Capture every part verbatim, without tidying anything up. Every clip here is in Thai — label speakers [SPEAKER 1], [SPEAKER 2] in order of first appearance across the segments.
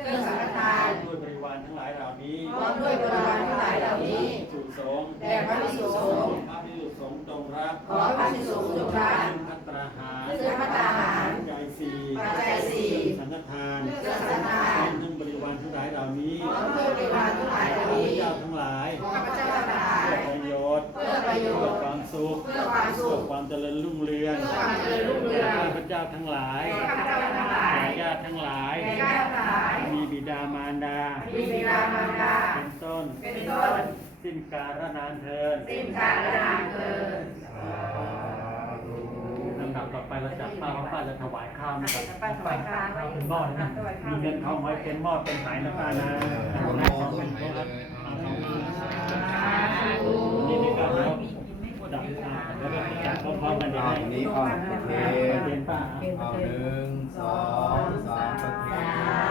[SPEAKER 1] เครื่องสังฆทาน
[SPEAKER 2] ด้วยบริวารทั้งหลายเหล่านี้
[SPEAKER 1] พร้อมด้วยบริวารทั้งหลายเหล่านี้
[SPEAKER 2] สุสงฆ์
[SPEAKER 1] แด่พระภิกษุสงฆ์
[SPEAKER 2] พระภิกษุสงฆ์จงรับ
[SPEAKER 1] ขอพระภิกษุสงฆ์จงรับ
[SPEAKER 2] พัตราหาร
[SPEAKER 1] เครื่องพัตตาหาร
[SPEAKER 2] ปัจจัยสี่
[SPEAKER 1] ปัจจัยสี่
[SPEAKER 2] สังฆทาน
[SPEAKER 1] เครื่องสังฆทาน
[SPEAKER 2] ทั้งบริวารทั้งหลายเหล่านี้
[SPEAKER 1] พร้อมด้วยบริวารทั้งหลายเหล่านี้
[SPEAKER 2] เจ้าทั้งหลาย
[SPEAKER 1] ข้าพเจ้าทั้งหลาย
[SPEAKER 2] ประโยชน์
[SPEAKER 1] เพื่อประโยชน์
[SPEAKER 2] ความสุข
[SPEAKER 1] เพื่อความสุข
[SPEAKER 2] ความเจริญรุ่งเรือง
[SPEAKER 1] เพื่อความเจริญรุ่งเรือง
[SPEAKER 2] ข้าพเจ้าทั้งหลาย
[SPEAKER 1] ข้าพเจ้าทั้งหลาย
[SPEAKER 2] ญาติทั้งหลาย
[SPEAKER 1] แก่ญาติทั้งหลาย
[SPEAKER 2] มีบิดามารดา
[SPEAKER 1] มีบิดามารดา
[SPEAKER 2] เป็นต้น
[SPEAKER 1] เป็นต้น
[SPEAKER 2] สิ้นกาลนานเทิน
[SPEAKER 1] สิ้นกาลนานเถิด
[SPEAKER 2] ลำดับต่อไปเราจัดป้าเพราะป้าจะถวายข้าวนะครับ
[SPEAKER 1] ป้าถวายข้าว
[SPEAKER 2] เป็นหม้อเลยนะมีเงินทองไว้เป็นหม้อเป็นหายนะป้านะนี่นี่ก็แล้วจับแล้วก็จับพร้อมๆกันเดี๋ยว
[SPEAKER 3] อ่า
[SPEAKER 2] ให้
[SPEAKER 3] นี้อ่อนประเทศ
[SPEAKER 2] เรียนป้า
[SPEAKER 3] เอาหนึ่งสองสามประเทศ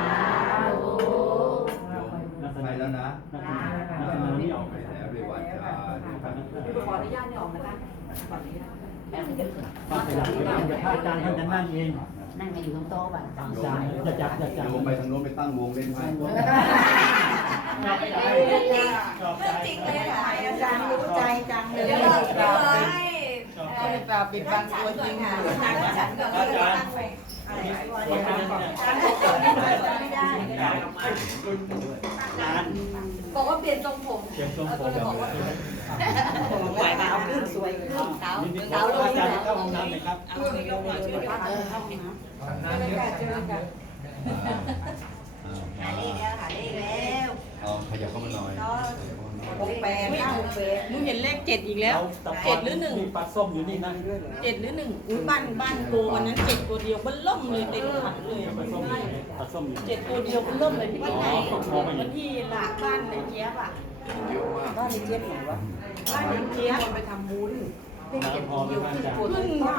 [SPEAKER 3] ไปแล้วนะ
[SPEAKER 2] นักนักนักนี่ออก
[SPEAKER 3] ไปแล้วบริวารจ้า
[SPEAKER 4] ขออนุญาตนี่ออกมาได้ขออนุญาต
[SPEAKER 2] ป้าขยับขยับเดี๋ยวพระอาจารย์ท่านจะนั่งเอง
[SPEAKER 4] นั่งมาอยู่ตรงโต๊ะป่ะ
[SPEAKER 2] อาจารย์จะจับจะจับ
[SPEAKER 3] โยมไปทางโน้นไปตั้งวงเล่นไพ่
[SPEAKER 2] ชอบใจชอบใจ
[SPEAKER 4] จริงเลยค่ะอาจารย์รู้ใจจังเลย
[SPEAKER 5] เดี๋ยวเราเดี๋ยวเราให้
[SPEAKER 2] ชอบใจ
[SPEAKER 4] ปราบปิดบังตัวจริงค่ะ
[SPEAKER 5] ฉันก่อนแล้วก็ตั้งไป
[SPEAKER 2] ไม่ได้ งาน
[SPEAKER 5] บอกว่าเปลี่ยนทรงผม
[SPEAKER 2] เชียงทรงผม
[SPEAKER 4] สวยมาเอาขึ้นสวยขึ้น
[SPEAKER 5] เท้า
[SPEAKER 2] นี่นี่
[SPEAKER 5] เท้าลง
[SPEAKER 2] อาจารย์เข้าห้องน้ำหน่อยครับ
[SPEAKER 4] เอาไปลงมาช่วยพักเออห้องน้ำ
[SPEAKER 5] หาเลขแล้วหาเลขแล้ว
[SPEAKER 3] เอาขยับเข้ามาหน่อย
[SPEAKER 4] หกแปดเก้าแปด
[SPEAKER 6] หนูเห็นเลขเจ็ดอีกแล้ว เจ็ดหรือหนึ่ง
[SPEAKER 2] มีปลาส้มอยู่นี่นะ
[SPEAKER 6] เจ็ดหรือหนึ่งอุ้ยบ้านบ้านโกวันนั้นเจ็ดตัวเดียวเบิ้ลล่มเลยเต็มขันเลย
[SPEAKER 2] ปลาส้มอยู่นี่ปลาส้มอยู่
[SPEAKER 6] เจ็
[SPEAKER 2] นี่
[SPEAKER 6] ดตัวเดียวเบิ้ลล่มเลยที่บ้านไหนวันที่หลักบ้านในเจี๊ยบอ่ะ
[SPEAKER 3] เยอะมาก
[SPEAKER 4] บ้านในเจี๊ยบหนูวะ
[SPEAKER 6] บ้านในเจี๊ยบ
[SPEAKER 4] ไปทำบุญ
[SPEAKER 2] น้ำพอไหมบ้านอาจารย์
[SPEAKER 6] ขึ้น